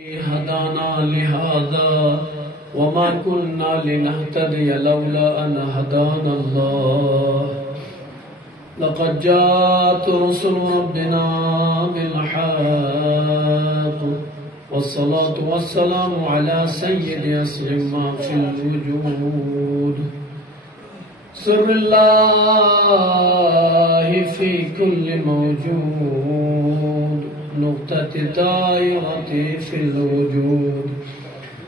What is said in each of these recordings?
هدانا لهذا وما كنا لنهتدي لولا أن هدانا الله لقد جاءت رسل ربنا بالحق والصلاة والسلام على سيد أسر ما في الوجود سر الله في كل موجود نقطة الدائرة في الوجود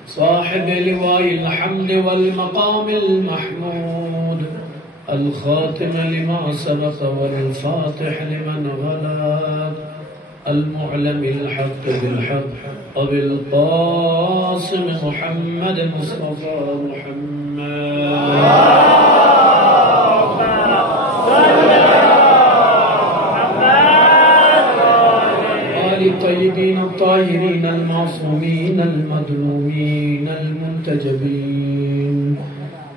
صاحب لواء الحمد والمقام المحمود الخاتم لما سبق والفاتح لمن غلب المعلم الحق بالحق أبي القاسم محمد مصطفى محمد الطيبين الطاهرين المعصومين المظلومين المنتجبين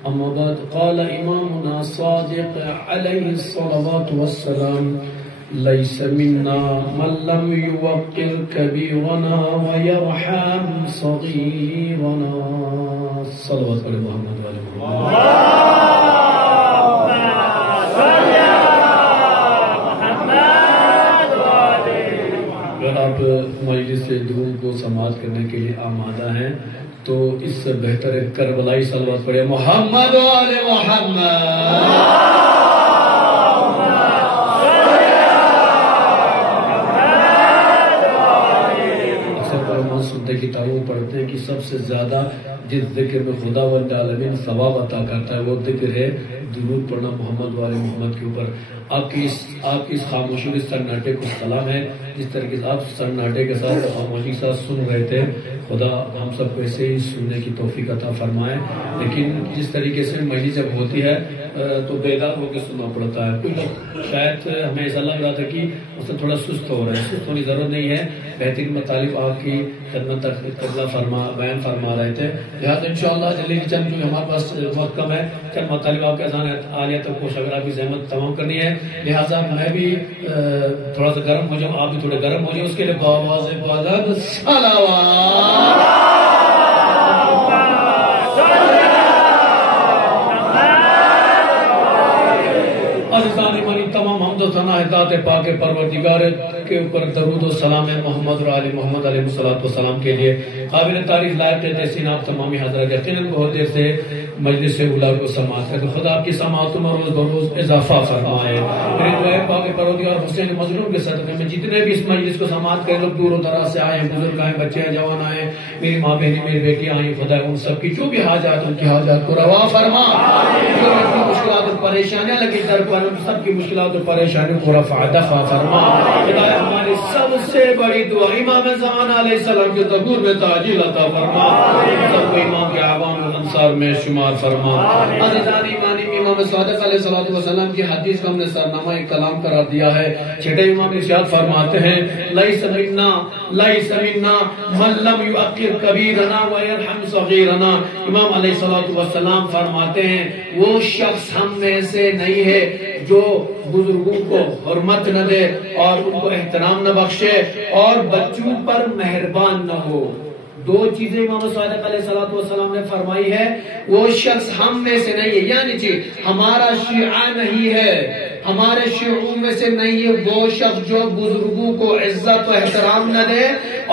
أما بعد قال إمامنا الصادق عليه الصلاة والسلام ليس منا من لم يوقر كبيرنا ويرحم صغيرنا صلوات على محمد وعلى محمد آپ مجلس دروم کو سماعت کرنے کے لیے آمادہ ہیں تو اس سے بہتر کربلائی صلوات پڑھیں محمد وعلى محمد اکثر علماء سنتے کتابوں پڑھتے ہیں کہ سب سے زیادہ جس ذکر میں خدا و العالمین ثواب عطا کرتا ہے وہ ذکر ہے درود پڑھنا محمد وعلى محمد کے اوپر. آپ کی اس خاموشی کے سناٹے کو سلام ہے. جس طریقے سے آپ سناٹے کے ساتھ خاموشی کے ساتھ سن رہے تھے خدا ہم سب کو ایسے ہی سننے کی توفیق عطا فرمائے. لیکن جس طریقے سے مجلس جب ہوتی ہے تو بیدار ہو کے سننا پڑتا ہے. کچھ شاید ہمیں ایسا لگ رہا تھا کہ اس سے تھوڑا سست ہو رہا ہے. سست ہونے کی ضرورت نہیں ہے. بہترین مطالب آپ کی خدمت تک بیان فرما رہے تھے. لہٰذا انشاءاللہ جلدی چند کیونکہ ہمارے پاس وقت کم ہے چند مطالب آپ کے اذان عالیہ تک کوشش اگر آپ کی زحمت تمام کرنی ہے. لہٰذا میں بھی تھوڑا سا گرم ہو جاؤں آپ بھی تھوڑے گرم ہو جائیں. اس کے لیے بآواز بلند صلوات تمام حمد و ثنا ہے ذات پاک پروردگار کے اوپر درود و سلام ہے محمد و آل محمد علیہ الصلوۃ والسلام کے لیے. قابل تعریف لائق تحسین آپ تمامی حضرات یقیناً بہت دیر سے مجلس اولا کو سماعت ہے. خدا آپ کی سماعتوں میں روز بروز اضافہ فرمائے. میری دعا ہے پاک پروردگار حسین مظلوم کے صدقے میں جتنے بھی اس مجلس کو سماعت کرے لوگ دور و دراز سے آئے ہیں, بزرگ آئے, بچے ہیں, جوان آئے, میری ماں بہنیں, میری بیٹیاں آئیں, خدا ان سب کی جو بھی حاجات ان کی حاجات کو روا فرما. جو اپنی مشکلات اور پریشانیاں لگی در پر ان سب کی مشکلات اور پریشانیوں کو رفع دفع فرما. خدا ہماری سب سے بڑی دعا امام زمان علیہ السلام کے ظہور میں تعجیل عطا فرما. سب کو امام کے عوام و انصار میں شمار فرما. عزیزان ایمانی امام صادق علیہ السلام کی حدیث کو ہم نے سرنامہ کلام قرار دیا ہے. چھٹے امام ارشاد فرماتے ہیں لیس منا من لم یؤقر کبیرنا ویرحم صغیرنا. امام علیہ السلام فرماتے ہیں وہ شخص ہم میں سے نہیں ہے جو بزرگوں کو حرمت نہ دے اور ان کو احترام نہ بخشے اور بچوں پر مہربان نہ ہو. دو چیزیں امام صادق علیہ السلام نے فرمائی ہے وہ شخص ہم میں سے نہیں ہے, یعنی ہمارا شیعہ نہیں ہے, ہمارے شیعوں میں سے نہیں ہے وہ شخص جو بزرگوں کو عزت و احترام نہ دے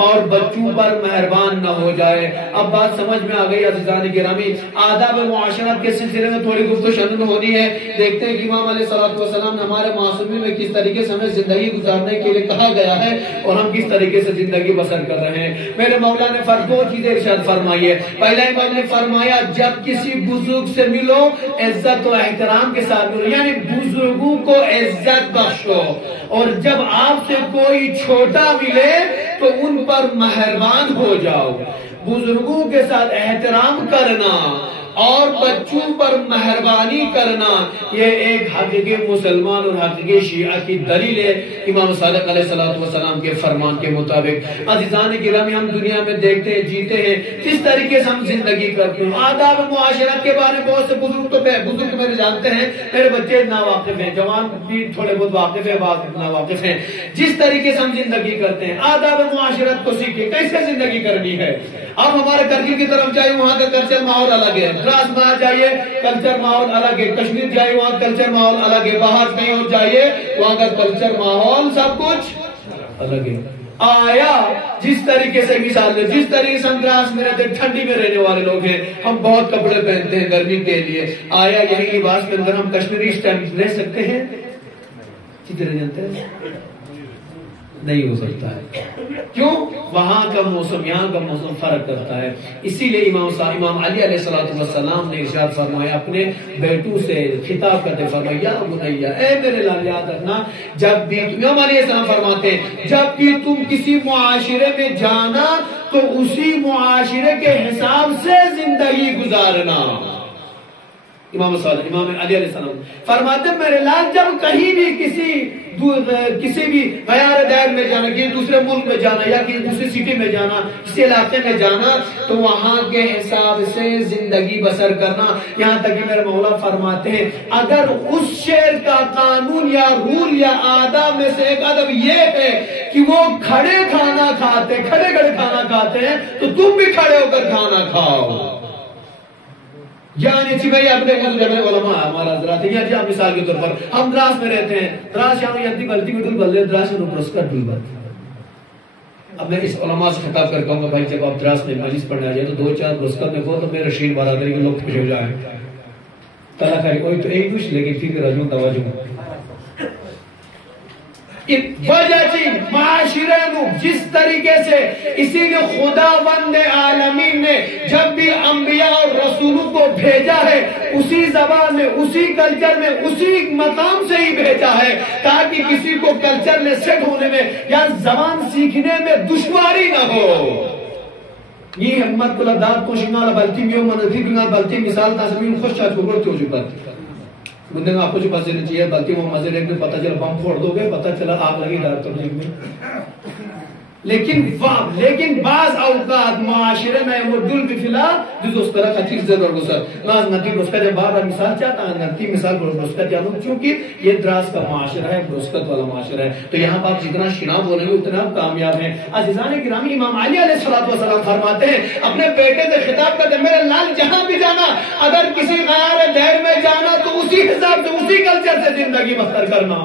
اور بچوں پر مہربان نہ ہو جائے. اب بات سمجھ میں آ گئی عزیزان گرامی. آداب معاشرت کے سلسلے میں تھوڑی گفتگو شنن ہونی ہے. دیکھتے ہیں کہ امام علیہ السلام نے ہمارے معصومین میں کس طریقے سے ہمیں زندگی گزارنے کے لیے کہا گیا ہے اور ہم کس طریقے سے زندگی بسر کر رہے ہیں. میرے مولا نے دو چیزیں ارشاد فرمائی ہے. پہلا امام نے فرمایا جب کسی بزرگ سے ملو عزت و احترام کے ساتھ ملو, یعنی بزرگوں کو عزت بخشو, اور جب آپ سے کوئی چھوٹا ملے تو ان پر مہربان ہو جاؤ. بزرگوں کے ساتھ احترام کرنا اور بچوں پر مہربانی کرنا، یہ ایک حقیقی مسلمان اور حقیقی شیعہ کی دلیل ہے امام صادق علیہ السلام کے فرمان کے مطابق۔ عزیزان گرامی، ہم دنیا میں دیکھتے ہیں، جیتے ہیں، کس طریقے سے ہم زندگی کرتے ہیں۔ آداب معاشرت کے بارے میں بہت سے بزرگ میرے جانتے ہیں، میرے بچے ناواقف ہیں، جوان بھی تھوڑے بہت واقف ہیں، ناواقف ہیں۔ جس طریقے سے ہم زندگی کرتے ہیں، آداب معاشرت کو سیکھیں، کیسے زندگی کرنی ہے۔ اب ہمارے کرگل کی طرف جائے، وہاں کا کلچر ماحول الگ ہے، دراس میں جائیے کلچر ماحول الگ ہے، کشمیر جائے وہاں کلچر ماحول الگ ہے، باہر کہیں اور جائیے وہاں کا کلچر ماحول سب کچھ الگ ہے۔ آیا جس طریقے سے مثال ہے، جس طریقے سے ہم دراس میں رہتے ہیں، ٹھنڈی میں رہنے والے لوگ ہیں، ہم بہت کپڑے پہنتے ہیں گرمی کے لیے، آیا یہی لباس کے اندر ہم کشمیری اسٹائل لے سکتے ہیں؟ کتنے جانتے ہیں؟ نہیں ہو سکتا ہے۔ کیوں؟ وہاں کا موسم یہاں کا موسم فرق کرتا ہے۔ اسی لیے امام علی علیہ السلام نے ارشاد فرمایا، اپنے بیٹوں سے خطاب کرتے فرمایا، یا بنیا، اے میرے لال یاد رکھنا، جب بھی امام علیہ السلام فرماتے ہیں جب بھی تم کسی معاشرے میں جانا تو اسی معاشرے کے حساب سے زندگی گزارنا۔ امام علی علیہ السلام فرماتے ہیں میرے لال، جب کہیں بھی کسی بھی غیر دائر میں جانا، کسی دوسرے ملک میں جانا یا کسی دوسری سٹی میں جانا، کسی علاقے میں جانا تو وہاں کے حساب سے زندگی بسر کرنا۔ یہاں تک کہ میرے مولا فرماتے ہیں اگر اس شہر کا قانون یا رول یا آداب میں سے ایک ادب یہ ہے کہ وہ کھڑے کھانا کھاتے ہیں تو تم بھی کھڑے ہو کر کھانا کھاؤ۔ یعنی بھائی اپنے علماء ہمارا حضرات ہے، یا مثال کے طور پر ہم دراس میں رہتے ہیں، دراس یہاں یعنی غلطی میں بل رہے دراس میں پرسکر ڈل بات۔ اب میں اس علماء سے خطاب کر کہوں گا بھائی جب آپ دراس میں مجلس پڑھنے آ جائے تو 2-4 پرسکر میں کہو تو میرے شیر برادری کے لوگ خوش ہو جائیں، طلاق ہے کوئی تو ایک کچھ لیکن فکر رجوع توجہ وجہ تھی معاشرے نو جس طریقے سے۔ اسی لیے خداوند عالمین نے جب بھی انبیاء اور رسولوں کو بھیجا ہے اسی زبان میں، اسی کلچر میں، اسی مقام سے ہی بھیجا ہے تاکہ کسی کو کلچر میں سیٹ ہونے میں یا زبان سیکھنے میں دشواری نہ ہو۔ یہ ہمت کو لداد کو شنال بلتی میوں منفی کنال بلتی مثال تصمیم خوش چاہت کو بڑھتی ہو چکا بندے میں آپ کو جو بس دینا چاہیے بلکہ وہ مزے ایک میں پتہ چلا بم پھوڑ دو گے، پتہ چلا آگ لگی ڈائریکٹر جیب میں۔ لیکن بعض اوقات معاشرے میں وہ دل بفلا جس اس طرح کا چیز ضرور گزر لاز نتی اس کا جب بار مثال چاہتا ہے نتی مثال اس کا جانو چونکہ یہ دراز کا معاشرہ ہے، برسکت والا معاشرہ ہے، تو یہاں پر آپ جتنا شنا بولیں گے اتنا کامیاب ہیں۔ عزیزان گرامی، امام علی علیہ السلام فرماتے ہیں اپنے بیٹے سے خطاب کرتے ہیں میرے لال جہاں بھی جانا اگر کسی غیر دیر میں جانا تو اسی حساب سے اسی کلچر سے زندگی بسر کرنا۔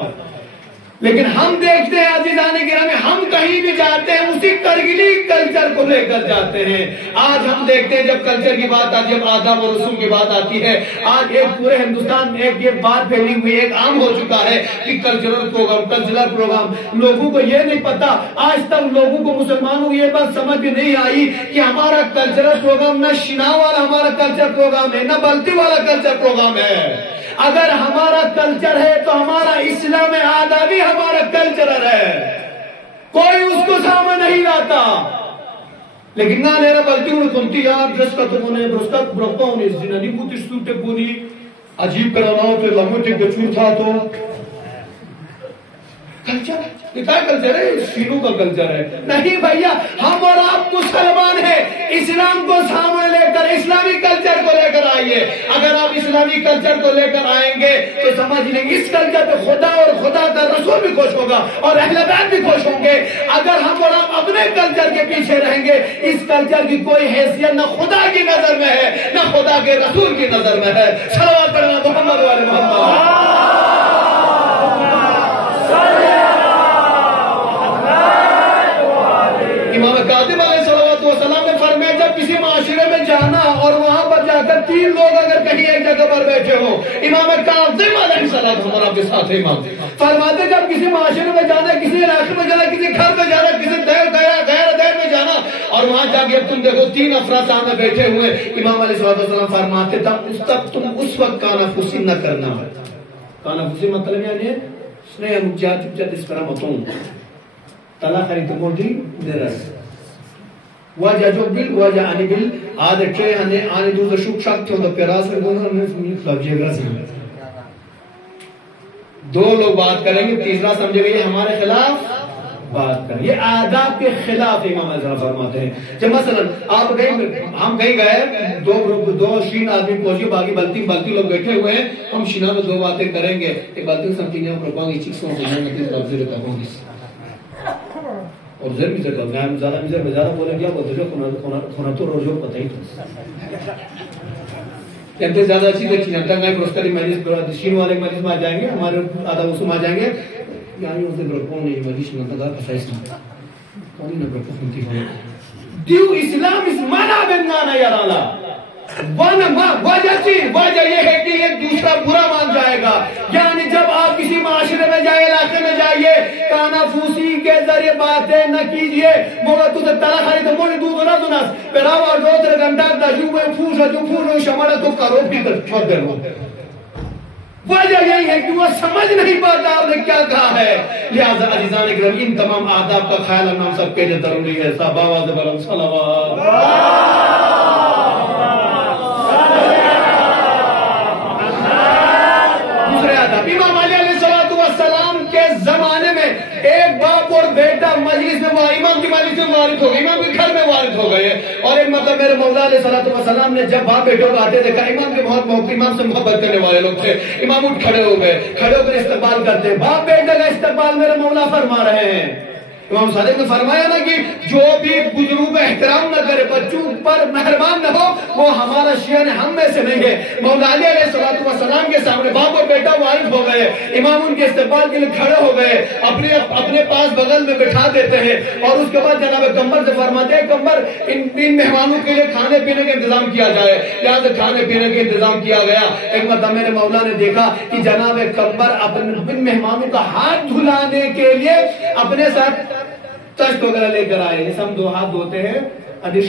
لیکن ہم دیکھتے ہیں عزیزان گرامی ہم کہیں بھی جاتے ہیں اسی کرگلی کلچر کو لے کر جاتے ہیں۔ آج ہم دیکھتے ہیں جب کلچر کی بات آتی ہے، جب آداب اور رسوم کی بات آتی ہے، آج ایک پورے ہندوستان میں ایک یہ بات پھیلی ہوئی ایک عام ہو چکا ہے کہ کلچرل پروگرام لوگوں کو یہ نہیں پتا، آج تک لوگوں کو مسلمانوں کو یہ بات سمجھ بھی نہیں آئی کہ ہمارا کلچرل پروگرام نہ شنا والا ہمارا کلچر پروگرام ہے نہ بلتی والا کلچر پروگرام ہے۔ اگر ہمارا کلچر ہے تو ہمارا اسلام آدابی ہمارا کلچرل ہے، کوئی اس کو سامنے نہیں لاتا۔ لیکن نہ لینا بلتی ہوں کنتی یار جس کا تمہوں نے برسکا برکتا ہوں اس دن نہیں پوتی سوٹے پونی عجیب کراناؤ تو لموٹی گچور تھا تو کلچر کیا کلچر ہے؟ شینوں کا کلچر ہے۔ نہیں بھیا، ہم اور آپ مسلمان ہیں، اسلام کو سامنے لے کر اسلامی کلچر کو لے کر آئیے۔ اگر آپ اسلامی کلچر کو لے کر آئیں گے تو سمجھ لیں گے اس کلچر پہ خدا اور خدا کا رسول بھی خوش ہوگا اور اہل بیت بھی خوش ہوں گے۔ اگر ہم اور آپ اپنے کلچر کے پیچھے رہیں گے اس کلچر کی کوئی حیثیت نہ خدا کی نظر میں ہے نہ خدا کے رسول کی نظر میں ہے۔ صلوات پڑھنا محمد والے محمد۔ امام کاظم علیہ السلام نے فرمایا جب کسی معاشرے میں جانا اور وہاں پر جا کر 3 لوگ اگر کہیں ایک جگہ پر بیٹھے ہوں، امام کاظم علیہ السلام آپ کے ساتھ امام فرماتے جب کسی معاشرے میں جانا، کسی علاقے میں جانا، کسی گھر میں جانا، کسی غیر دیر میں جانا اور وہاں جا کے تم دیکھو 3 افراد سامنے بیٹھے ہوئے، امام علیہ السلام فرماتے تب تم اس وقت کانفوسی نہ کرنا ہے۔ کانفوسی مطلب یعنی اسنے چپ اس طرح متوں تلا خرید موٹی درس وجہ جو بل وجہ آنی بل آدھے ٹرے ہنے آنی دوزہ شک شک تھے اندھا پیراس میں گونا ہمیں سمجھ لفظی گرہ سے دو لوگ بات کریں گے تیسرا سمجھے گا یہ ہمارے خلاف بات کریں. یہ آداب کے خلاف امام علیہ السلام فرماتے ہیں. جب مثلا آپ ہم کہیں گئے دو شین آدمی پہنچے باقی بلتی لوگ بیٹھے ہوئے ہیں ہم شینا میں دو باتیں کریں گے ایک بلتی سمجھیں ہم رکھاؤں گی چیک سوں گے اور زر بھی زر کرنا ہے زیادہ بولے کیا بولتے جو خونا تو روزو پتہ ہی تھا کہتے زیادہ اچھی دیکھی جانتا ہے پروسکری مجلس شین والے مجلس میں آ جائیں گے ہمارے آدھا وصوم آ جائیں گے یعنی اسے برکوں نے مجلس میں انتظار پسائش نہ کونی نہ برکوں سنتی ہوئے دیو اسلام اس مانا بنانا یارالا وجہ یہ ہے کہ ایک دوسرا برا مان جائے گا. یعنی جب آپ کسی معاشرے میں جائے علاقے میں جائیے کانا پھوسی کے ذریعے باتیں نہ کیجئے مولا تجھے تلا خالی تو مولی دودھ نہ دناس پیراو دو تر گھنٹہ دجو میں پھوس شمارا تو کرو بھی کر چھوڑ دے لو. وجہ یہی ہے کہ وہ سمجھ نہیں پاتا آپ نے کیا کہا ہے. لہذا عزیزان اکرام ان تمام آداب کا خیال ہم سب کے لیے ضروری ہے. صاحب آواز بلند صلوات امام علی علیہ السلام کے زمانے میں ایک باپ اور بیٹا مجلس میں امام کی مجلس میں وارد ہو گئے امام کے گھر میں وارد ہو گئے اور ایک مطلب میرے مولا علیہ السلام نے جب باپ بیٹوں کو آتے دیکھا امام کے امام سے محبت کرنے والے لوگ تھے. امام اٹھ کھڑے ہو گئے کھڑے ہو کر استقبال کرتے باپ بیٹے کا استقبال میرے مولا فرما رہے ہیں. امام صادق نے فرمایا نا کہ جو بھی بزرگوں کا احترام نہ کرے بچوں پر مہربان نہ ہو وہ ہمارا شیعہ نے ہم میں سے نہیں ہے. مولا علی علیہ السلام کے سامنے باپ اور بیٹا وارد ہو گئے. امام ان کے استقبال کے لیے کھڑے ہو گئے اپنے پاس بغل میں بٹھا دیتے ہیں اور اس کے بعد جناب کمبر سے فرماتے ہیں کمبر ان مہمانوں کے لیے کھانے پینے کا انتظام کیا جائے. یہاں سے کھانے پینے کا انتظام کیا گیا. ایک مرتبہ میرے مولا نے دیکھا کہ جناب کمبر اپنے مہمانوں کا ہاتھ دھلانے کے لیے اپنے ساتھ تشت وغیرہ لے کر آئے. جیسے ہم دو ہاتھ دھوتے ہیں امام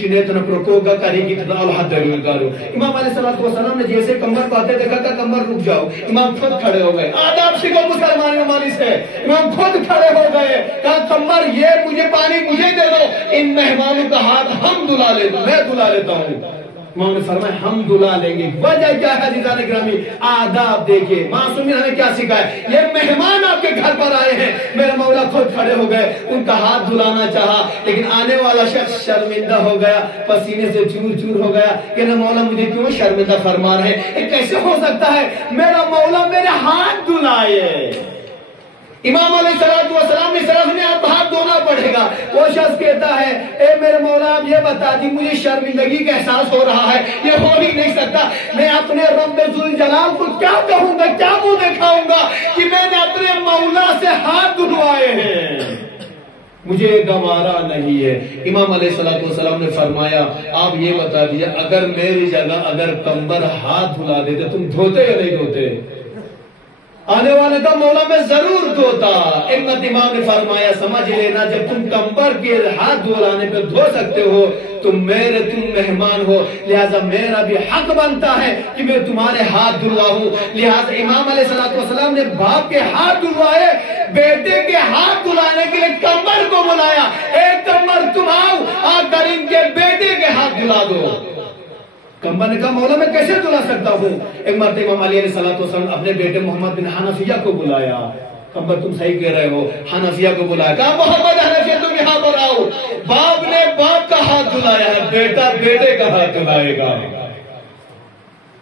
علیہ السلام نے جیسے کمبر کو آتے دیکھا کہ کمبر رک جاؤ. امام خود کھڑے ہو گئے. آداب سیکھو مسلمان ممالک سے. امام خود کھڑے ہو گئے کہا کمبر یہ مجھے پانی مجھے دے دو ان مہمانوں کا ہاتھ ہم دھلا لیں میں دھلا لیتا ہوں. امام نے فرمایا ہم دھلا لیں گے. وجہ کیا ہے عزیزان گرامی آداب دیکھیے معصومین ہمیں کیا سکھایا. یہ مہمان آپ کے گھر پر آئے ہیں میرے مولا خود کھڑے ہو گئے ان کا ہاتھ دھلانا چاہا لیکن آنے والا شخص شرمندہ ہو گیا پسینے سے چور چور ہو گیا کہ نہ مولا مجھے کیوں شرمندہ فرما رہے ہیں. یہ کیسے ہو سکتا ہے میرا مولا میرے ہاتھ دھلائے. امام علیہ السلام نے صرف نے اب ہاتھ دھونا پڑے گا. وہ شخص کہتا ہے اے میرے مولا آپ یہ بتا دی مجھے شرمندگی کا احساس ہو رہا ہے یہ ہو ہی نہیں سکتا. میں اپنے رب ذوالجلال کو کیا کہوں گا کیا منہ دکھاؤں گا کہ میں نے اپنے مولا سے ہاتھ دھلوائے ہیں مجھے گوارا نہیں ہے. امام علیہ السلام نے فرمایا آپ یہ بتا دیا اگر میری جگہ اگر کمبر ہاتھ دھلا دیتے تم دھوتے یا نہیں دھوتے. آنے والے کا مولا میں ضرور دھوتا. امام نے فرمایا سمجھ لینا جب تم کمبر کے ہاتھ دھلانے پہ دھو سکتے ہو تم مہمان ہو لہذا میرا بھی حق بنتا ہے کہ میں تمہارے ہاتھ دھلواؤں. لہذا امام علیہ السلام نے باپ کے ہاتھ دھلوائے بیٹے کے ہاتھ دھلانے کے لیے کمبر کو بلایا. ایک کمبر تم آؤ آ کر ان کے بیٹے کے ہاتھ دھلا دو. کمبر نے کہا مولا میں کیسے دھلا سکتا ہوں. ایک مرتبہ امام علی علیہ السلام اپنے بیٹے محمد بن حنفیہ کو بلایا. کمبر تم صحیح کہہ رہے ہو. حنفیہ کو بلایا کہا محمد حنفیہ تم یہاں پر آؤ. باپ نے باپ کا ہاتھ دھلایا ہے بیٹا بیٹے کا ہاتھ دھلائے گا.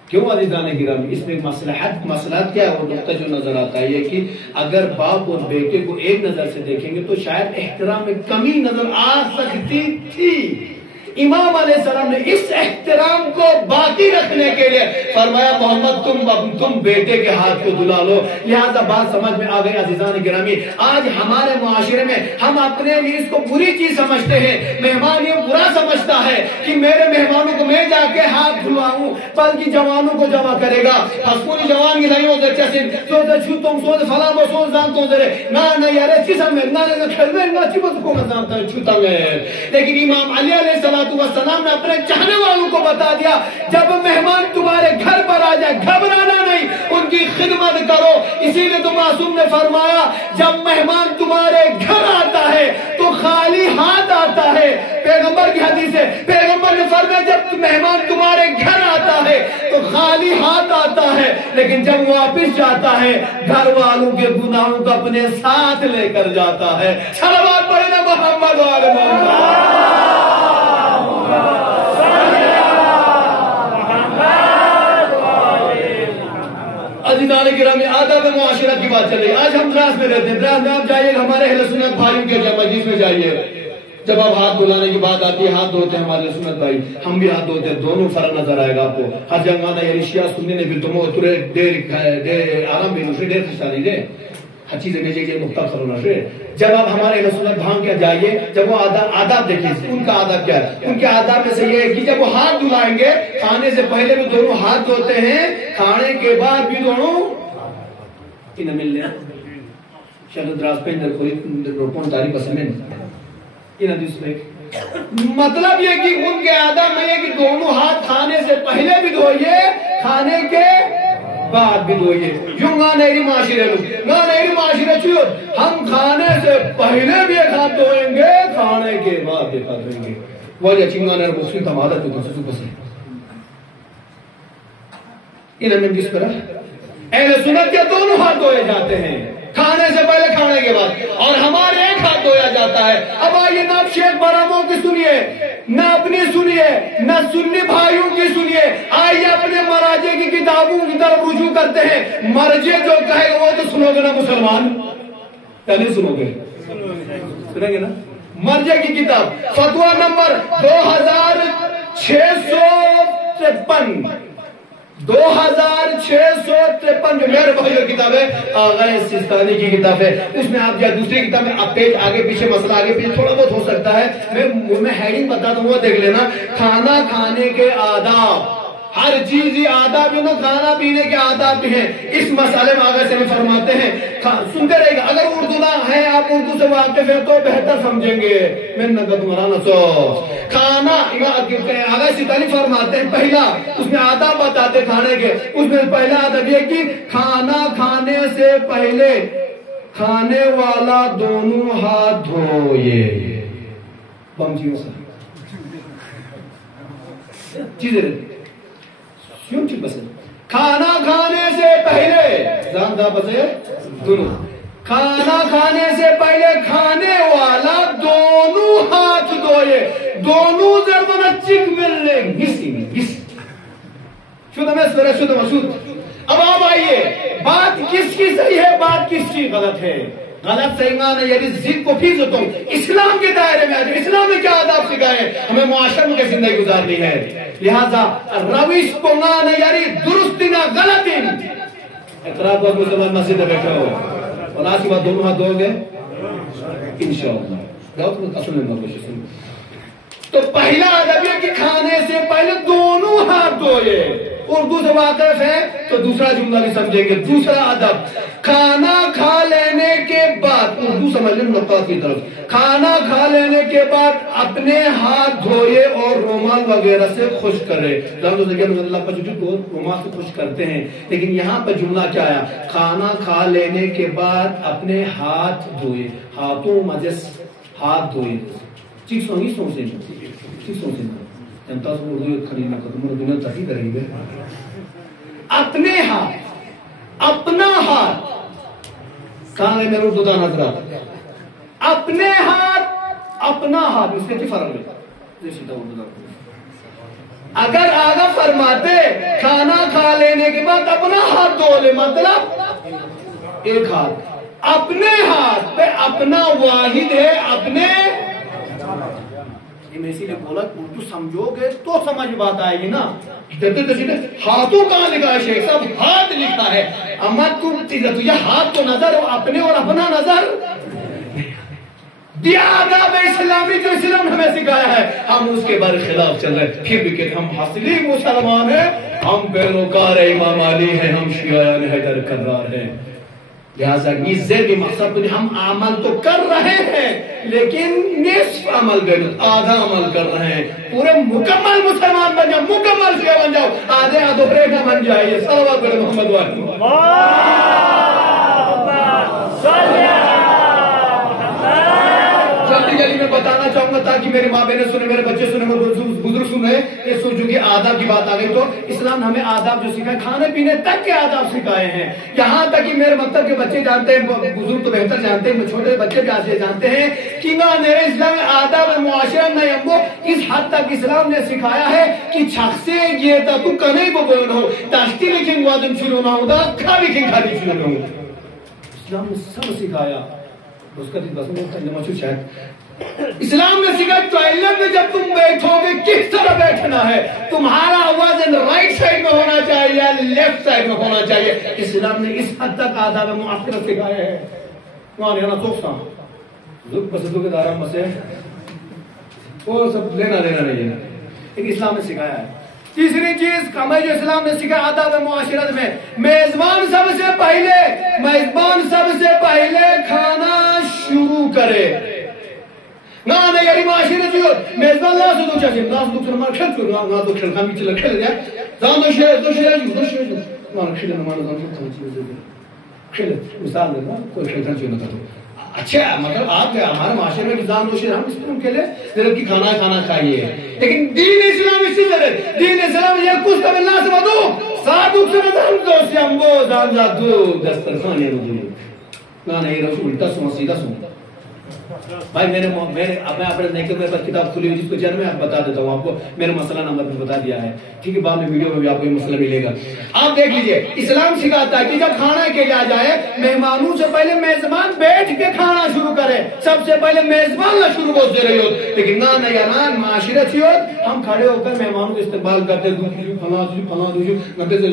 کیوں عزیزان گرامی اس میں مسئلہ کیا ہے وہ نقطہ جو نظر آتا ہے یہ کہ اگر باپ اور بیٹے کو ایک نظر سے دیکھیں گے تو شاید احترام میں کمی نظر آ سکتی تھی. امام علیہ السلام نے اس احترام کو باقی رکھنے کے لیے فرمایا محمد تم بیٹے کے ہاتھ کو دھلا لو. لہذا بات سمجھ میں آ گئی عزیزان گرامی. آج ہمارے معاشرے میں ہم اپنے لیے اس کو بری چیز سمجھتے ہیں. مہمان یہ برا سمجھتا ہے کہ میرے مہمانوں کو میں جا کے ہاتھ دھلواؤں بلکہ جوانوں کو جمع کرے گا. ہسپوری جوان کی نہیں ہوتے چیسے تم سوچ فلاں سوچ جانتا ہوں نہ یار چیزا میں نہ کھڑے نہ چیز کو میں جانتا ہوں چھوٹا میں. لیکن امام علی علیہ السلام نے اپنے چاہنے والوں کو بتا دیا جب مہمان تمہارے گھر پر آ جائے گھبرانا نہیں ان کی خدمت کرو. اسی لیے تو معصوم نے فرمایا جب مہمان تمہارے گھر آتا ہے تو خالی ہاتھ آتا ہے ہے. پیغمبر کی حدیث ہے, پیغمبر نے فرمایا جب مہمان تمہارے گھر آتا ہے تو خالی ہاتھ آتا ہے, لیکن جب واپس جاتا ہے گھر والوں کے گناہوں کو اپنے ساتھ لے کر جاتا ہے. صلوات پڑھنا محمد و آل محمد. عزیزان گرامی, آداب معاشرت کی بات چل رہی ہے. آج ہم دراز میں رہتے ہیں. دراز میں آپ جائیے, ہمارے اہل سنت بھائیوں کے مجلس میں جائیے. جب آپ ہاتھ دھلانے کی بات آتی ہے, ہاتھ دھوتے ہیں ہمارے سنت بھائی, ہم بھی ہاتھ دھوتے ہیں. دونوں فرق نظر آئے گا آپ کو. ہر جنگانا یعنی شیعہ سننے نے بھی تمہیں تورے دیر آرام بھی نوشے دیر خشتانی دے ہر چیزیں میں جائیے مختلف ہونا سے. جب آپ ہمارے اہل سنت بھانگ کے جائیے, جب وہ آداب دیکھیں, ان کا آداب کیا ہے. ان کے آداب میں سے یہ ہے کہ جب وہ ہاتھ دھلائیں گے, کھانے سے پہلے بھی دونوں ہاتھ دھوتے ہیں, کھانے کے بعد بھی دونوں انہیں مل لیا. شاید دراز پہ اندر کوئی روپون تاریخ پسند نہیں. مطلب یہ کہ ان کے آداب میں یہ کہ دونوں ہاتھ کھانے سے پہلے بھی دھوئیے, کھانے کے بعد بھی دھوئیے. یوں گانیری معاشرے لوگ, گانیری معاشرے چھوڑ, ہم کھانے سے پہلے بھی ایک ہاتھ دھوئیں گے, کھانے کے بعد بھی ہاتھ دھوئیں گے. وجہ چنگانے اور مسلم تمہارا تو دوسرے پسند. انہوں نے کس طرح اہل سنت کے دونوں ہاتھ دھوئے جاتے ہیں, کھانے سے پہلے کھانے کے بعد, اور ہمارے ایک ہاتھ دھویا جاتا ہے. اب آئیے نہ آپ شیخ براموں کی سنیے, نہ اپنی سنیے, نہ سنی بھائیوں کی سنیے. آئیے اپنے مراجع کی کتابوں کی طرف رجوع کرتے ہیں. مرجع جو کہے وہ تو سنو گے نا مسلمان, پہلے سنو گے, سنیں گے نا. مرجع کی کتاب فتویٰ نمبر 2653 جو میرے بھائی کی کتاب ہے, آغا سستانی کی کتاب ہے. اس میں آپ جائے دوسری کتاب میں آپ پیج آگے پیچھے مسئلہ آگے پیچھے تھوڑا بہت ہو سکتا ہے, میں ہیڈنگ بتا دوں گا, دیکھ لینا. کھانا کھانے کے آداب, ہر چیز ہی آداب جو نا, کھانا پینے کے آداب بھی ہیں. اس مسئلے میں آگے سے فرماتے ہیں, سنتے رہے گا. اگر اردو نہ ہے, آپ اردو سے واقف ہیں تو بہتر سمجھیں گے. میں نگت مرانا سو کھانا آگے ستانی فرماتے ہیں, پہلا اس میں آداب بتاتے کھانے کے. اس میں پہلا آداب یہ کہ کھانا کھانے سے پہلے کھانے والا دونوں ہاتھ دھوئے. بم جیو سر چیزیں کیوں چیز پسند. کھانا کھانے سے پہلے زیادہ بسے دونوں, کھانا کھانے سے پہلے کھانے والا دونوں ہاتھ دھوئے. دونوں زرمنا چک ملنے گسی میں گس شدہ میں سورہ شدہ مسود. اب آپ آئیے, بات کس کی صحیح ہے, بات کس کی غلط ہے. غلط سیمان ہے یعنی ضد کو پھر جو تم اسلام کے دائرے میں آج, اسلام نے کیا آداب سکھائے, ہمیں معاشرے میں کیسی زندگی گزارنی ہے. لہذا روش پنگان یعنی درست نہ غلط. اقرار پر مسلمان مسجد میں بیٹھے ہو, اور آج کی بات دونوں ہاتھ دھو گے انشاءاللہ. تو پہلا ادب یہ کہ کھانے سے پہلے دونوں ہاتھ دھوئے. اردو سے واقف ہے تو دوسرا جملہ بھی سمجھیں گے. دوسرا ادب, کھانا کھا لینے کے بعد, اردو سمجھ لیں نقطہ کی طرف, کھانا کھا لینے کے بعد اپنے ہاتھ دھوئے اور رومال وغیرہ سے خشک کرے. اللہ پر جو رومال سے خشک کرتے ہیں, لیکن یہاں پر جملہ کیا آیا, کھانا کھا لینے کے بعد اپنے ہاتھ دھوئے. ہاتھوں مجس ہاتھ دھوئے. چیز سونی سوچیں چیز سوچیں جنتا سے اردو خریدنا ختم دنیا تحقیق کریں گے. اپنے ہاتھ, اپنا ہاتھ کہاں ہے میرے اردو دانا ذرا, اپنے ہاتھ, اپنا ہاتھ, اس کے فرق ہے. اگر آگا فرماتے کھانا کھا لینے کے بعد اپنا ہاتھ دھو لے, مطلب ایک ہاتھ, اپنے ہاتھ پہ اپنا واحد ہے, اپنے. میں اسی لیے بولا اردو سمجھو گے تو سمجھ بات آئے گی نا. ہاتھوں کہاں لکھا ہے شیخ صاحب, ہاتھ لکھا ہے. امت کو یہ ہاتھ تو نظر ہو, اپنے اور اپنا نظر دیا. آداب اسلامی جو اسلام ہمیں سکھایا ہے, ہم اس کے برخلاف چل رہے. پھر بھی کہ ہم اصلی مسلمان ہیں, ہم پیروکار امام علی ہیں, ہم شیعان حیدر کرار ہیں. لہذا یہ بھی مقصد ہم عمل تو کر رہے ہیں, لیکن نصف عمل آدھا عمل کر رہے ہیں. پورے مکمل مسلمان بن جاؤ, مکمل شیعہ بن جاؤ, آدھے آدھے نہ بن جائیے. صلوات پڑھیں محمد والی. جلدی بڑی علی میں بتانا چاہوں گا تاکہ میرے ماں بہنیں سنے، میرے بچے سنے، میرے بزرگ سن رہے ہیں، یہ سوچو کہ آداب کی بات آ گئی تو اسلام نے ہمیں آداب جو سکھائے کھانے پینے تک کے آداب سکھائے ہیں، یہاں تک کہ میرے مکتب کے بچے جانتے ہیں، بزرگ تو بہتر جانتے ہیں، چھوٹے بچے بھی آج یہ جانتے ہیں کہ نہ میرے اسلام آداب معاشرہ نہ یمبو اس حد تک اسلام نے سکھایا ہے کہ چھخسے یہ تا تو کنے کو بولو تاشتی لکھیں وادم شروع نہ ہوتا کھا لکھیں کھالی شروع نہ ہوتا، اسلام نے سب سکھایا۔ اس کا دن بس میں شاید اسلام نے سکھایا ٹوائلٹ میں جب تم بیٹھو گے کس طرح بیٹھنا ہے، تمہارا آواز رائٹ سائڈ میں ہونا چاہیے یا لیفٹ سائڈ میں ہونا چاہیے، اسلام نے اس حد تک آداب معاشرہ سکھایا ہے۔ وہاں لینا چوکسا زب بسدوں کے دارہ مسے وہ سب لینا نہیں ہے، لیکن اسلام نے سکھایا ہے۔ تیسری چیز ہمیں جو اسلام نے سکھایا آداب معاشرت میں، میزبان سب سے پہلے کھانا شروع کرے۔ نہ یعنی معاشرت جو میزبان لا سے دو چاہیے لا سے دو مار کھل کر لا دو کھل کمی چلا کھل گیا زان دو شے مار کھل نہ مار زان دو کھل کھل مثال دینا کوئی کھل کھل نہ کرو۔ اچھا مطلب آپ ہمارے معاشرے میں زان دو شے ہم اس طرح کے لیے صرف کی کھانا کھائیے، لیکن دین اسلام اسی طرح دین اسلام یہ کچھ تو اللہ سے ودو سادو سے زان دو سے ہم وہ زان دو دسترخوان یہ نہ نہیں رسول الٹا سیدھا سن بھائی میں اپنے نیکر میں کتاب کھلی ہوئی جس کو جن میں بتا دیتا ہوں آپ کو، میرا مسئلہ نمبر بھی بتا دیا ہے، ٹھیک ہے، بعد میں ویڈیو میں بھی آپ کو یہ مسئلہ ملے گا۔ آپ دیکھ لیجئے اسلام سکھاتا ہے کہ جب کھانا کے لیا جائے مہمانوں سے پہلے میزبان بیٹھ کے کھانا شروع کرے، سب سے پہلے میزبان نہ شروع ہو دے رہی ہو، لیکن نہ معاشرت ہی ہو ہم کھڑے ہو کر مہمانوں کو استقبال کرتے فلاں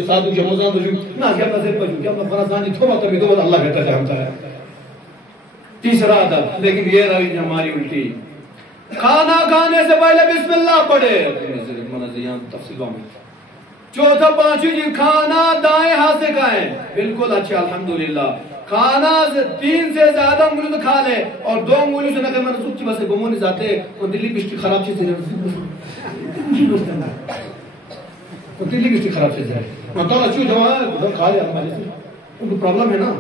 ساتھ جموزان نہ کیا نظر پجو کیا فرضان جی تھوڑا کبھی دو اللہ بہتر جانتا ہے۔ تیسرا ادب، لیکن یہ روی ہماری الٹی، کھانا کھانے سے پہلے بسم اللہ پڑھے، تفصیلوں میں۔ چوتھا پانچویں چیز کھانا دائیں ہاتھ سے کھائیں، بالکل اچھا الحمدللہ، کھانا 3 سے زیادہ انگلیوں سے کھا لیں اور 2 انگلیوں سے نہ کہ منسوخ کی بس گموں نہیں جاتے اور دلی بشتی خراب چیز ہے دلی بشتی خراب چیز ہے مطلب اچھو جوان کھا لیا ہمارے سے ان کو پرابلم ہے نا،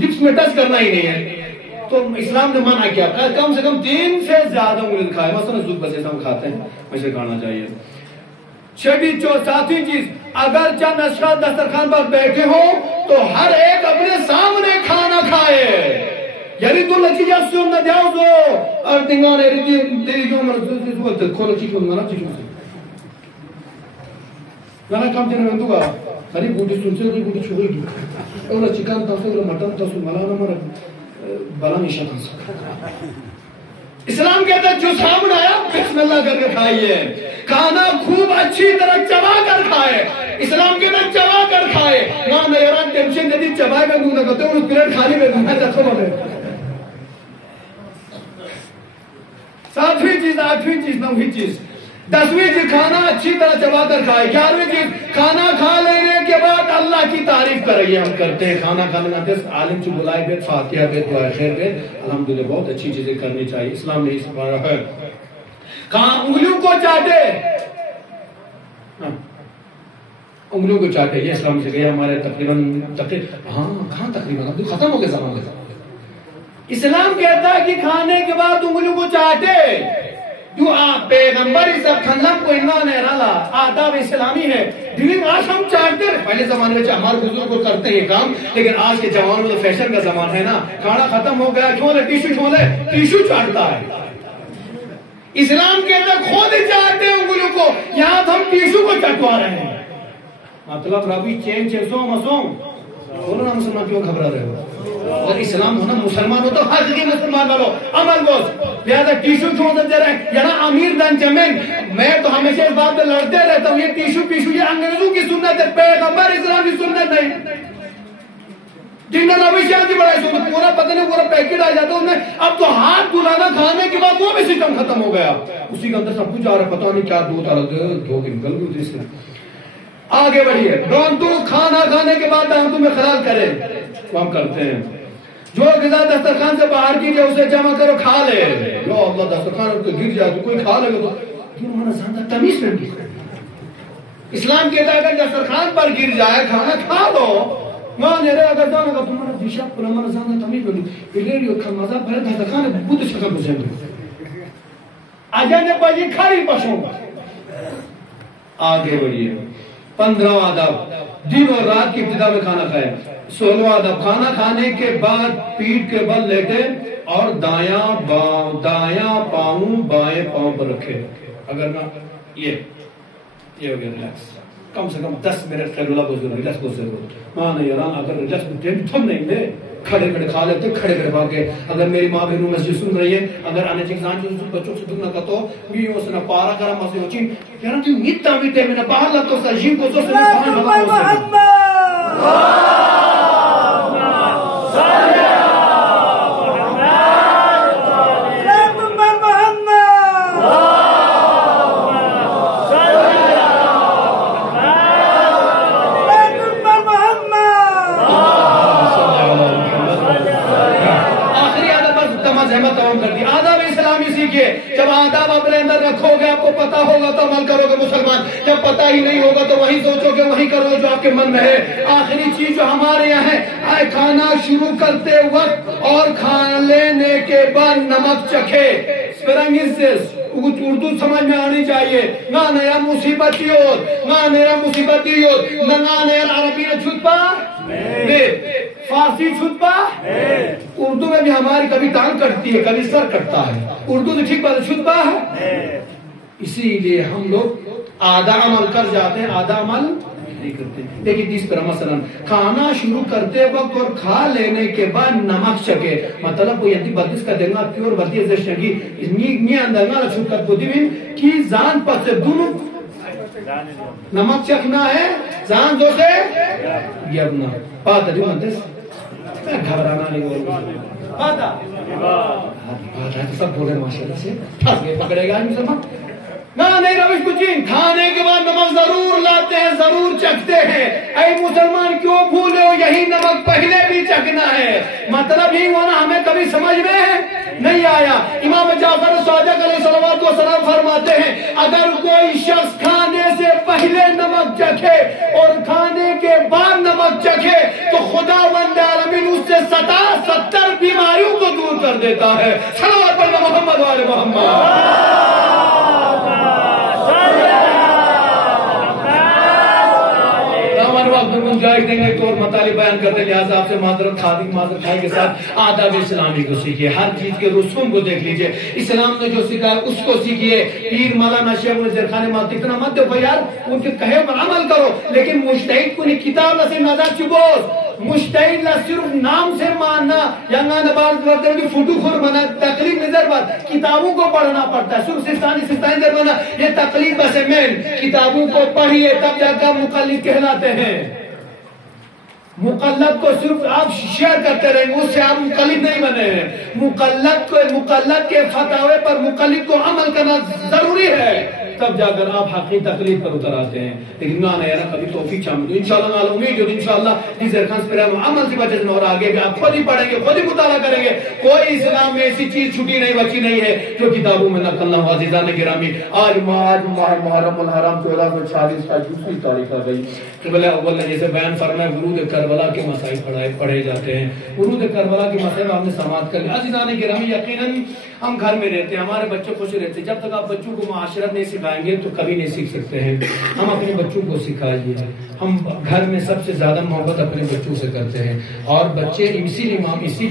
لپس میں ٹچ کرنا ہی نہیں ہے، تو اسلام نے منع کیا کم سے کم 3 سے زیادہ انگلیاں کھائے، مثلا زوب بس ہم کھاتے ہیں ویسے کھانا چاہیے۔ ساتویں چیز اگر چند اشخاص دسترخوان پر بیٹھے ہو تو ہر ایک اپنے سامنے کھانا کھائے، یعنی تو لچی جاسو نہ دیاؤ زو اور تنگانے تیری جو مرد کھولو چیز کو مانا چیز کو نانا کام جنہ میں دوگا خری بوٹی سنچے ہوئی بوٹی چھوئی دو اولا چکان تاسو اولا مٹن تاسو ملانا مارا بلا نیشا تاسو۔ اسلام کہتا ہے جو سامنے آیا بسم اللہ کر کے کھائیے، کھانا خوب اچھی طرح چبا کر کھائے، اسلام کہتا ہے چبا کر کھائے، نہ میرا ٹینشن دیدی چبائے میں دوں نہ کرتے ہیں اس پلیٹ خالی میں دوں نہ چاہتا ہوں۔ ساتویں چیز، آٹھویں چیز، نویں چیز، 10ویں چیز کھانا اچھی طرح چبا کر کھائے، 11ویں چیز کھانا کھا لینے کے بعد اللہ کی تعریف کریں، ہم کرتے ہیں کھانا کھانا دس عالم چو بلائے بیت فاتحہ بیت دعا خیر بیت الحمدللہ بہت اچھی چیزیں کرنی چاہیے، اسلام نے اس بارہ ہے۔ کہاں انگلیوں کو چاٹے، انگلیوں کو چاٹے، یہ اسلام سے گیا ہمارے تقریباً ہاں کہاں تقریباً ختم ہو گئے زمان کے ساتھ۔ اسلام کہتا ہے کہ کھانے کے بعد انگلیوں کو چاٹے، جو آپ پیغمبر سب کھنلم کو انہوں نے رالا آداب اسلامی ہے، دلیں آج ہم چاہتے ہیں، پہلے زمانے میں ہمارے بزرگ کو کرتے ہیں یہ کام، لیکن آج کے جوانوں میں تو فیشن کا زمان ہے نا، کھانا ختم ہو گیا کیوں لے ٹیشو چاٹتا ہے۔ اسلام کے اندر خود چاہتے ہیں انگلیوں کو، یہاں ہم ٹیشو کو چٹوا رہے ہیں، مطلب رابی چین چیسوں مسوں بولو نا مسلمان کیوں گھبرا رہے ہو؟ اگر اسلام ہونا مسلمان ہو تو حقیقی مسلمان بولو عمل گوز، لہذا ٹیشو کیوں دے رہے ہیں، یعنی امیر دن چمین، میں تو ہمیشہ اس بات پہ لڑتے رہتا ہوں، یہ ٹیشو پیشو یہ انگریزوں کی سنت ہے، پیغمبر اسلام کی سنت نہیں۔ جنہوں نے ابھی شاید بڑھائی سنت پورا پتہ نہیں پورا پیکٹ آ جاتا ہے، اب تو ہاتھ دھلانا کھانے کے بعد وہ بھی سسٹم ختم ہو گیا، اسی کے اندر سب کچھ آ رہا ہے، پتہ نہیں کیا دو کے نکل گئی اس میں۔ آگے بڑھیے، دانتوں کھانا کھانے کے بعد دانتوں میں خلال کرے، وہ ہم کرتے ہیں۔ جو غذا دسترخوان سے باہر کی جائے اسے جمع کرو کھا لے، جو اللہ دسترخوان تو گر جائے تو کوئی کھا لے گا تو یہ ہمارا زیادہ تمیز نہیں۔ اسلام کہتا ہے کہ دسترخوان پر گر جائے کھانا کھا لو، ما نرى هذا دانا كتومنا ديشا كل ما نزلنا تميل بلو بليل يوكل ماذا بلد هذا كان بود شكل بزنده آجانے باجی کھاری پشوں آگے بڑھئے 15 آداب دن اور رات کی ابتدا میں کھانا کھائے 16 آداب کھانا کھانے کے بعد پیٹ کے بل لیٹے اور دایاں پاؤں بائیں پاؤں پر رکھے اگر نہ یہ ہو گیا ریلیکس کم سے کم 10 منٹ خیر اللہ کو ریلیکس کو ضرورت ماں نہیں یاران اگر ریلیکس کو ٹیم تھم نہیں دے کھڑے کھڑے کھا لیتے کھڑے کھڑے بھاگے اگر میری ماں بہنوں مسجد سن رہی ہے اگر آنے چیزان جو بچوں سے دکھنا کہتو بھی وہ سنا پارا کرا مسجد ہوچین یاران جو نیتا بیتے میں نے باہر لگتو سا جیم کو جو سنا پہاں بھلا جب آداب اپنے اندر رکھو گے آپ کو پتا ہوگا تو عمل کرو گے مسلمان جب پتا ہی نہیں ہوگا تو وہی سوچو گے وہی کرو جو آپ کے من میں ہے آخری چیز جو ہمارے یہاں ہے کھانا شروع کرتے وقت اور کھانا لینے کے بعد نمک چکھے اردو سمجھ میں آنی چاہیے نہ نیا مصیبت نہ نیا مصیبت نہ نیا عربی چھپا فارسی چھپا اردو میں بھی ہماری کبھی ٹانگ کٹتی ہے کبھی سر کٹتا ہے اردو تو ٹھیک بات چھپا ہے اسی لیے ہم لوگ آدھا عمل کر جاتے ہیں آدھا عمل نہیں کرتے لیکن اس طرح مثلا کھانا شروع کرتے وقت اور کھا لینے کے بعد نمک چکے مطلب کوئی انتی بدیس کا دینا پیور بدیس زشنگی نی اندرنا چھکت بودی بھی کی زان پس دونوں نمک چکنا ہے زان دو سے گیبنا پاتا جو منتس گھبرانا نہیں بول پاتا پاتا تو سب بولے ماشاءاللہ سے پھاس گئے پکڑے گا مسلمان نہ نہیں روش کچھ کھانے کے بعد نمک ضرور لاتے ہیں ضرور چکھتے ہیں اے مسلمان کیوں بھولے ہو یہی نمک پہلے بھی چکھنا ہے مطلب ہی ہونا ہمیں کبھی سمجھ میں نہیں آیا امام جعفر صادق علیہ السلام فرماتے ہیں اگر کوئی شخص کھانے سے پہلے نمک چکھے اور کھانے کے بعد نمک چکھے تو خدا وند عالمین اس سے 70 بیماریوں کو دور کر دیتا ہے صلوات علی محمد و آل محمد گنجائش دیں گے تو اور مطالب بیان کرتے لہذا آپ سے معذرت خواہی کے ساتھ آداب اسلامی کو سیکھیے ہر چیز کے رسوم کو دیکھ لیجئے اسلام نے جو سکھایا اس کو سیکھیے پیر مولانا شیخ الزرخان مات اتنا مت دو یار ان کے کہے پر عمل کرو لیکن مجتہد کو کتاب نہ سے نظر چبوس مجتہد نہ صرف نام سے ماننا یا نہ بعض وقت کی فوٹو خور بنا تقلید نظر بات کتابوں کو پڑھنا پڑتا ہے صرف سستانی نظر بنا یہ تقلید بس ہے مین کتابوں کو پڑھیے تب جا کر مقلد کہلاتے ہیں مقلد کو صرف آپ شیئر کرتے رہیں گے اس سے آپ مقلد نہیں بنے ہیں مقلد کے فتاوے پر مقلد کو عمل کرنا ضروری ہے تب جا کر آپ حقیقی تقلید پر اتر آتے ہیں لیکن نہ یار کبھی توفیق چاہیے انشاءاللہ نال امید جو انشاءاللہ دیزر خان پر عمل سے بچے اور آگے بھی آپ خود ہی پڑھیں گے خود ہی مطالعہ کریں گے کوئی اسلام میں ایسی چیز چھٹی نہیں بچی نہیں ہے جو کتابوں میں نقل نہ ہو عزیزان گرامی آج محرم الحرام 1446 کا 20 تاریخ آ گئی قبلہ اول نے جیسے بیان فرمایا ورود کربلا کے مسائل پڑھے جاتے ہیں ورود کربلا کے مسائل آپ نے سماعت کر لیا عزیزان گرامی یقیناً ہم گھر میں رہتے ہیں ہمارے بچے خوش رہتے ہیں جب تک آپ بچوں کو معاشرت نہیں سکھائیں گے تو کبھی نہیں سیکھ سکتے ہیں ہم اپنے بچوں کو سکھائیے ہم گھر میں سب سے زیادہ محبت اپنے بچوں سے کرتے ہیں اور بچے اسی لیے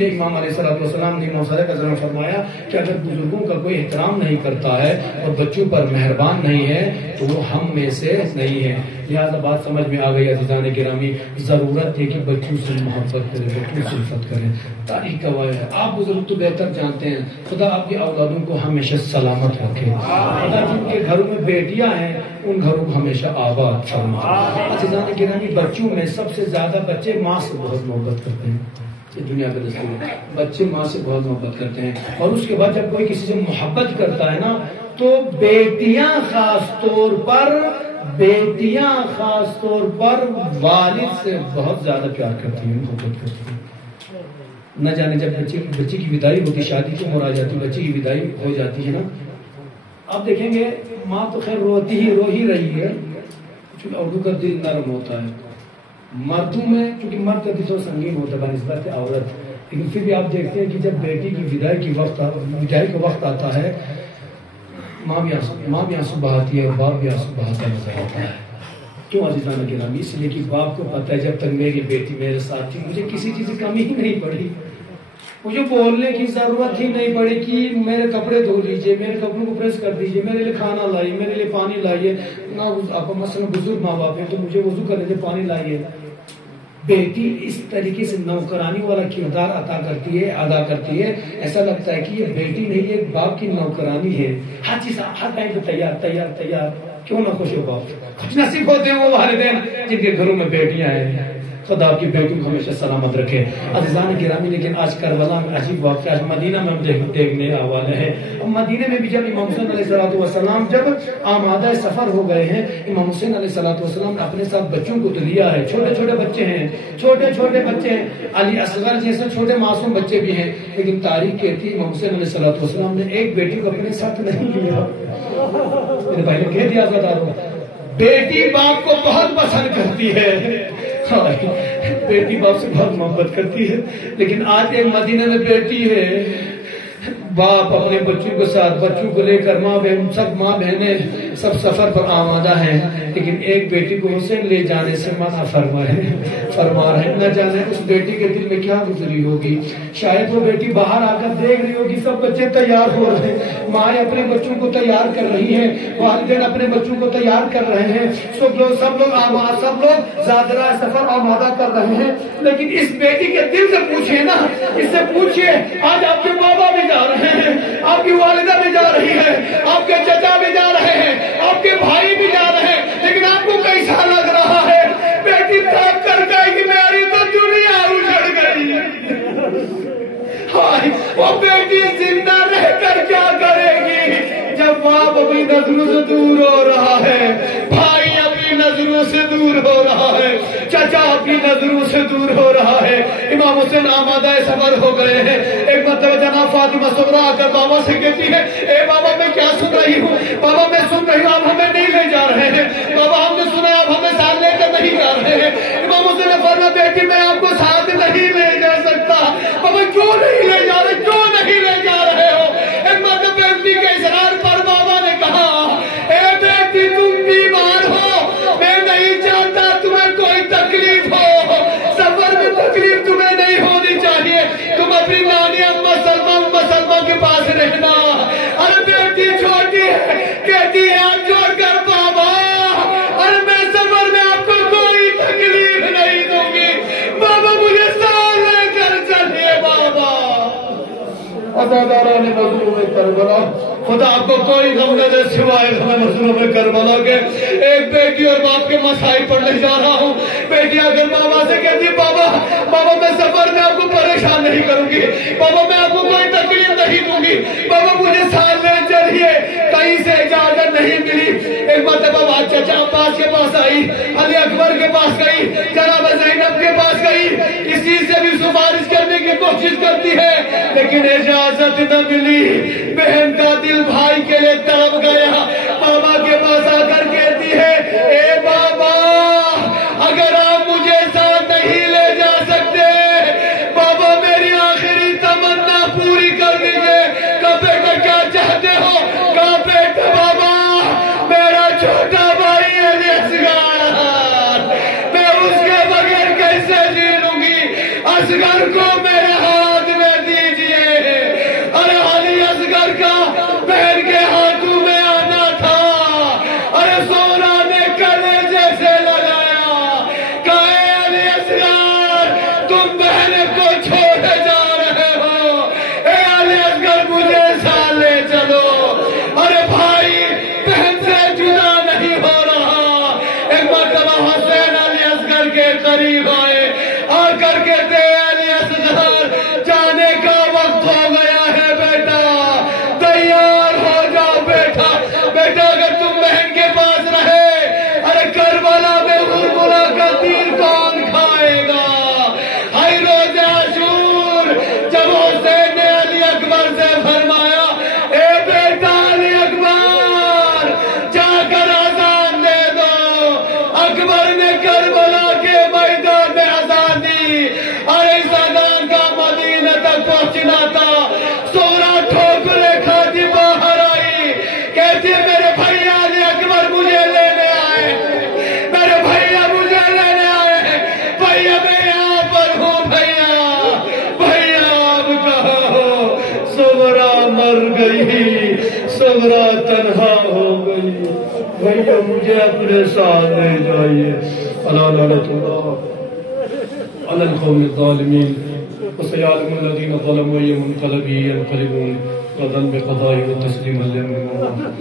امام علیہ السلام نے موسیٰ کا ذکر فرمایا کہ اگر بزرگوں کا کوئی احترام نہیں کرتا ہے اور بچوں پر مہربان نہیں ہے تو وہ ہم میں سے نہیں ہے لہذا بات سمجھ میں آ گئی عزیزان گرامی ضرورت ہے کہ بچوں سے محبت کریں بچوں سے عزت کریں تاریخ گواہ ہے آپ بزرگ تو بہتر جانتے ہیں خدا آپ کی اولادوں کو ہمیشہ سلامت رکھے خدا جن کے گھروں میں بیٹیاں ہیں ان گھروں کو ہمیشہ آباد فرمائے عزیزان گرامی بچوں میں سب سے زیادہ بچے ماں سے بہت محبت کرتے ہیں یہ دنیا کا دستور ہے بچے ماں سے بہت محبت کرتے ہیں اور اس کے بعد جب کوئی کسی سے محبت کرتا ہے نا تو بیٹیاں خاص طور پر والد سے بہت زیادہ پیار کرتی ہیں محبت کرتی ہیں نہ جانے جب بچی کی وداعی ہوتی شادی کی عمر آ جاتی بچی کی وداعی ہو جاتی ہے نا آپ دیکھیں گے ماں تو خیر رو ہی رہی ہے چونکہ اردو کا دل نرم ہوتا ہے مردوں میں چونکہ مرد کا دل سنگین ہوتا ہے بنسبت عورت، لیکن پھر بھی آپ دیکھتے ہیں کہ جب بیٹی کی وداعی کا وقت آتا ہے، ماں بھی آنسو بہاتی ہے اور باپ بھی آنسو بہاتا نظر آتا ہے۔ کیوں عزیزان گرامی؟ اس لیے کہ باپ کو پتہ ہے جب تک میری بیٹی میرے ساتھ تھی مجھے کسی چیز کی کمی ہی نہیں پڑی، مجھے بولنے کی ضرورت ہی نہیں پڑی کہ میرے کپڑے دھو لیجئے، میرے کپڑوں کو پریس کر دیجئے، میرے لیے کھانا لائیے، میرے لیے پانی لائیے نہ۔ آپ مثلا بزرگ ماں باپ ہیں تو مجھے وضو کرنے سے پانی لائیے۔ بیٹی اس طریقے سے نوکرانی والا کردار ادا کرتی ہے، ایسا لگتا ہے کہ یہ بیٹی نہیں، ایک باپ کی نوکرانی ہے، ہر چیز ہر ٹائم پہ تیار۔ کیوں نہ خوش ہو باپ؟ خوش نصیب ہوتے ہیں وہ والدین جن کے گھروں میں بیٹیاں ہیں۔ خدا آپ کی بیٹوں کو ہمیشہ سلامت رکھے۔ عزیزان گرامی، لیکن آج کربلا میں عجیب واقعہ آج مدینہ میں ہم دیکھنے والے ہیں۔ مدینہ میں بھی جب امام حسین علیہ السلام جب آمادہ سفر ہو گئے ہیں، امام حسین علیہ السلام نے اپنے ساتھ بچوں کو تو لیا ہے، چھوٹے بچے ہیں، چھوٹے بچے ہیں، علی اصغر جیسے چھوٹے معصوم بچے بھی ہیں، لیکن تاریخ کہتی ہے امام حسین علیہ السلام نے ایک بیٹی کو اپنے ساتھ نہیں لیا۔ میرے بھائی نے کہہ دیا عزادارو، بیٹی باپ کو بہت پسند کرتی ہے، بیٹی باپ سے بہت محبت کرتی ہے، لیکن آج ایک مدینہ میں بیٹی ہے، باپ اپنے بچوں کے ساتھ بچوں کو لے کر ماں بہنیں سب سفر پر آمادہ ہیں، لیکن ایک بیٹی کو حسین لے جانے سے منع فرما رہے ہیں۔ نہ جانے اس بیٹی کے دل میں کیا گزری ہوگی، شاید وہ بیٹی باہر آ کر دیکھ رہی ہوگی سب بچے تیار ہو رہے ہیں، مائیں اپنے بچوں کو تیار کر رہی ہیں، والدین اپنے بچوں کو تیار کر رہے ہیں، سب لوگ زادرہ سفر آمادہ کر رہے ہیں، لیکن اس بیٹی کے دل سے پوچھیں نا، اس سے پوچھئے آج آپ کے بابا بھی جا رہے ہیں، آپ کی والدہ بھی جا رہی ہے، آپ کے چچا بھی جا رہے ہیں، آپ کے بھائی بھی جا رہے ہیں، لیکن آپ کو کیسا لگ رہا ہے؟ بیٹی تھک کر کہے کہ میری تو دنیا اجڑ گئی۔ وہ بیٹی زندہ رہ کر کیا کرے گی جب باپ اپنی نظروں سے دور ہو رہا ہے، بھائی اپنی نظروں سے دور ہو رہا ہے، چچا اپنی نظروں سے دور ہو رہا ہے۔ امام حسین آمادہ سفر ہو گئے ہیں۔ ایک مرتبہ جناب فاطمہ صغریٰ آ کر بابا سے کہتی ہے، اے بابا میں کیا سن رہی ہوں؟ بابا میں سن رہی ہوں آپ ہمیں نہیں لے جا رہے ہیں۔ بابا ہم نے سنا آپ ہمیں ساتھ لے کر نہیں جا رہے ہیں۔ امام حسین نے فرمایا، بیٹی میں آپ کو ساتھ نہیں لے جا سکتا۔ بابا کیوں نہیں لے جا رہے، کیوں نہیں لے جا رہے ہو؟ ایک مرتبہ بیٹی کے اصرار پر بابا نے کہا، اے بیٹی تم بیمار ہو، میں نہیں چاہتا تمہیں کوئی تکلیف ہو، سفر میں تکلیف تمہیں نہیں ہونی چاہیے، تم اپنی نانی اماں سلمہ کے پاس رہنا۔ ارے بیٹی چھوٹی ہے، کہتی ہے ہاتھ جوڑ کر بابا، ارے میں سفر میں آپ کو کوئی تکلیف نہیں دوں گی، بابا مجھے ساتھ لے کر چلیے بابا۔ عزاداران مظلوم کربلا، خدا آپ کو کوئی غم نہ دے سوائے غم مظلوم کربلا کے۔ ایک بیٹی اور باپ کے مسائل پڑھنے جا رہا ہوں، بیٹی اگر بابا سے کہتی بابا میں سفر میں آپ کو پریشان نہیں کروں گی، بابا میں آپ کو کوئی تکلیف نہیں دوں گی، بابا مجھے ساتھ لے چلیے۔ کہیں سے اجازت نہیں ملی، ایک مرتبہ بات چچا عباس کے پاس آئی، علی اکبر کے پاس گئی، جناب زینب کے پاس گئی، کسی سے بھی سفارش کرنے کی کوشش کرتی ہے لیکن اجازت نہ ملی۔ بہن کا دل بھائی کے لیے تڑپ گیا، بابا کے پاس آ کر کہتی ہے، اے بابا اگر آپ مجھے ساتھ نہیں لے جا سکتے، بابا میری آخری تمنا پوری کر دیجئے۔ کہا بیٹا کیا چاہتے ہو؟ کہا بیٹا بابا میرا چھوٹا بھائی ہے اصغر، میں اس کے بغیر کیسے جی لوں گی، اصغر کو میرے ہاتھ میں دیجئے۔ ارے علی اصغر کا بہن کے ہاتھوں میں آنا تھا، ارے سونا نے کلیجے سے لگایا، کہا اے علی اصغر تم بہن کو چھوڑے جا رہے ہو، اے علی اصغر مجھے ساتھ لے چلو۔ ارے بھائی بہن سے جدا نہیں ہو رہا۔ ایک مرتبہ حسین علی اصغر کے قریب آئے، آ کر کہتے علی اصغر ذرا تنہا ہو گئی بھیا مجھے اپنے ساتھ لے جائیے الا لعنت اللہ علی القوم الظالمین وسيعلم الذين ظلموا أي منقلب ينقلبون غدا بقضاء وتسليما لمن